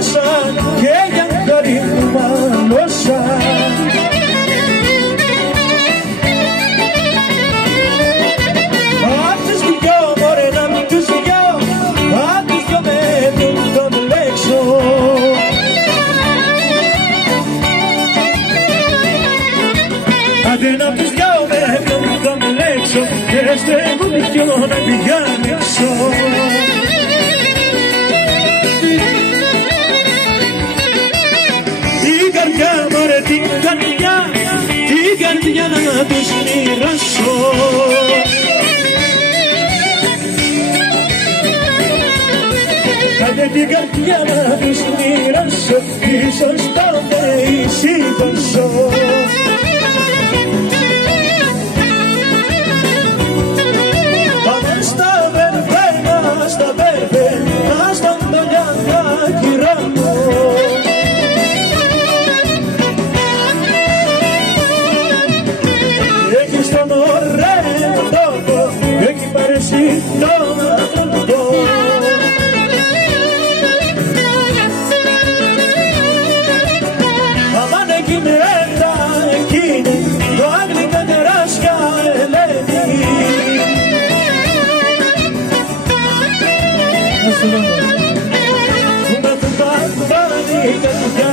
όσα και για χάρη του μάλωσα. Απ' τους δυο μωρέ να μην τους δυο, απ' τους δυο με τον λέξω. Άντε να τους δυο με τον λέξω και στρέφω δυο να πηγάνεξω. Την καρδιά να τους μοιράσω. Άντε την καρδιά να τους μοιράσω, ίσως τότε ησυχάσω. Πάμε στα βερβένα, στα βερβένα, στα ντολιά να κυράνω. Στον ωραίο τόπο, εκεί παρέσει τον άνθρωπο. Αμάν εκείνη έτα εκείνη, το άγγλικα τεράστια Ελένη. Που με του παπάνει η καρδιά,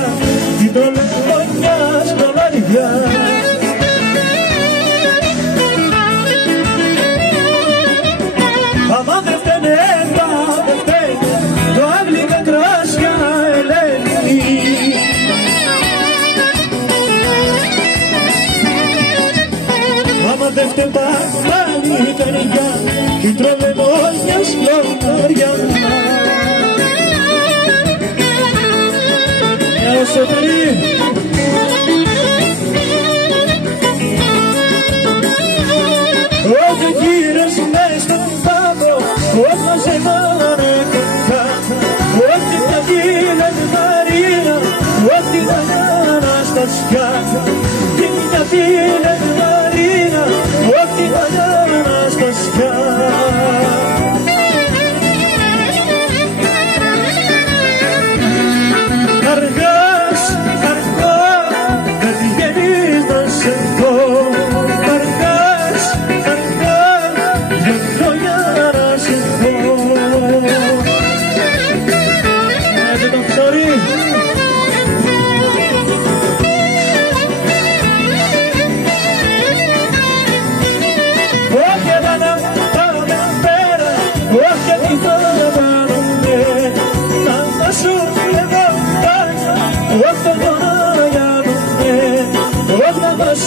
την τρολεμονιά σκολαριά. Αμάν δεν φταίνε έτα, δεν φταίνε, το άγγλικα κράσια Ελένη. Άμα δεν φταίνε παπάνει η καρδιά, την τρολεμόνια σκλωνάρια. Μια σωτηρή. Ό,τι γύρες μες στον πάγο, ό,τι μαζεμάνε κοντά, ό,τι μια γύρες Μαρία, ό,τι μια Αναστασιά, κι μια γύρες Μαρία, ό,τι μια Αναστασιά. Αργάς, αργά, δεν βγαίνεις να σε δω.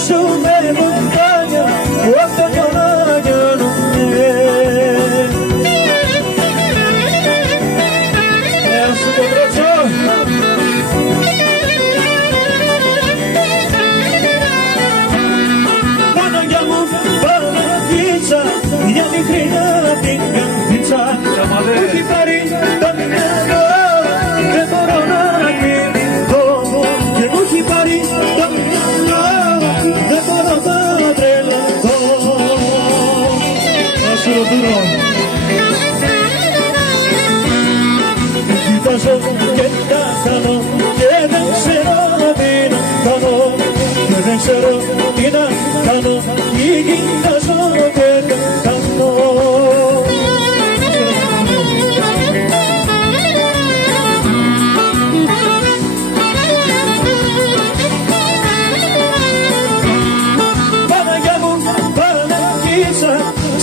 Σου με μοντάνια, όταν γιονάγιανουνε. Σου το τρώτσο. Παναγιά μου, Παναγίτσα, μια μικρή να την καρδίτσα, που έχει πάρει το μυαλό, δεν μπορώ να κοιμηθώ, και μου έχει πάρει το μυαλό, δεν μπορώ να τρελαθώ. Ας σου ρωτήσω. Κοιτάζω και κοιτάζω και δεν ξέρω τι να κάνω, και δεν ξέρω τι να κάνω, και κοιτάζω και δεν κάνω.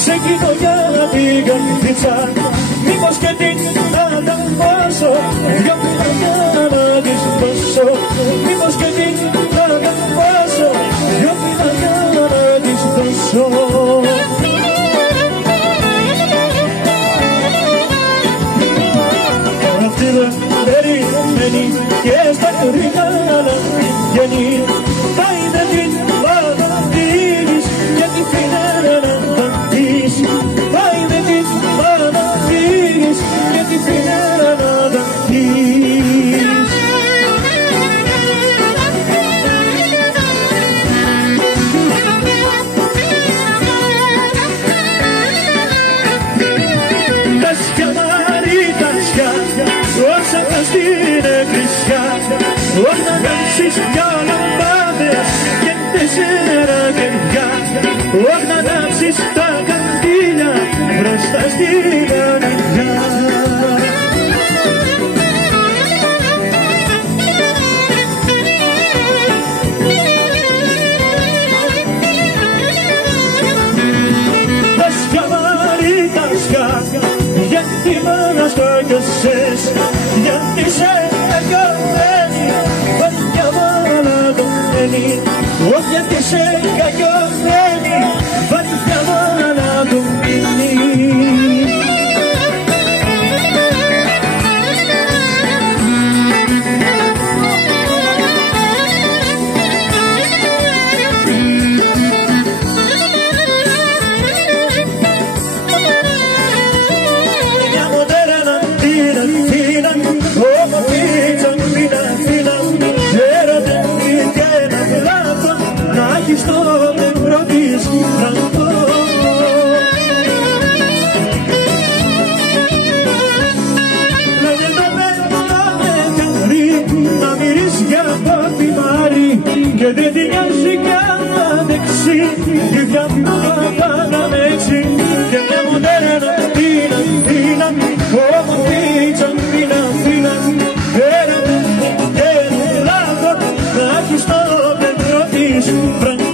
Σε κοιτώ για την καρδίτσα, μήπως και την ανταμβάσω, δυο φιλάκια να της δώσω, μήπως και την ανταμβάσω, δυο φιλάκια να της δώσω. Αυτή δεν περιμένει και στα κρυγάλα βγαίνει, πάει δεν την παραδείγεις και τη φινέρα να δαντείς, πάει δεν την παραδείγεις και τη φινέρα να δαντείς. Τα σκιά Μαρή, τα σκιά, όσα τα στην όχι να ανάψεις δυο λαμπάδες και 4 κεριά, όχι να ανάψεις τα καντήλια μπροστά στην αγκαλιά. Γιατί μάνα σκάκιασες, γιατί σε κακιωμένη, βαριά μαλατωμένη. Όχι γιατί σε κακιωμένη, βαριά μαλατωμένη. Στο νεκρό της φραγκό. Λένε το πέταμε να μυρίσει για παπιμάρι και δεν την νοιάζει κι αν αντέξει και για πάντα να μέξει και μια μοντέρνα πίνα όμορφη τσαμπίνα φίνα πέρατε και λάθο να έχει στο νεκρό της φραγκό.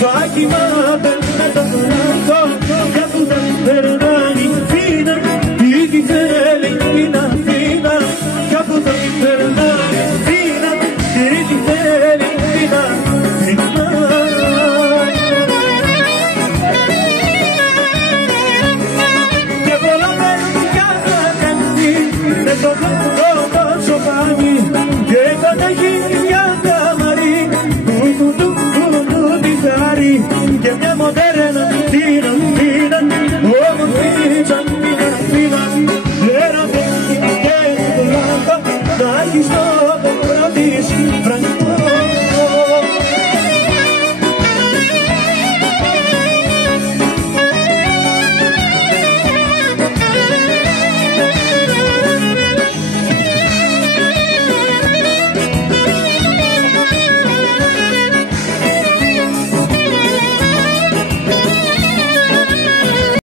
Θα κοιμάται με τον βράχο για που δεν περνάει φίνα ή τι θέλει την Αθήνα, κάπου δεν περνάει φίνα ή τι θέλει την Αθήνα. Και πολλά παιδιά θα κάνει με το δέντρο το σοφάνι και θα τα γίνει μια καμαρή και μια μοντέρνα πίνα, όμορφη τσαμπίνα φίνα, πέρα από την και το λάμπα να έχεις το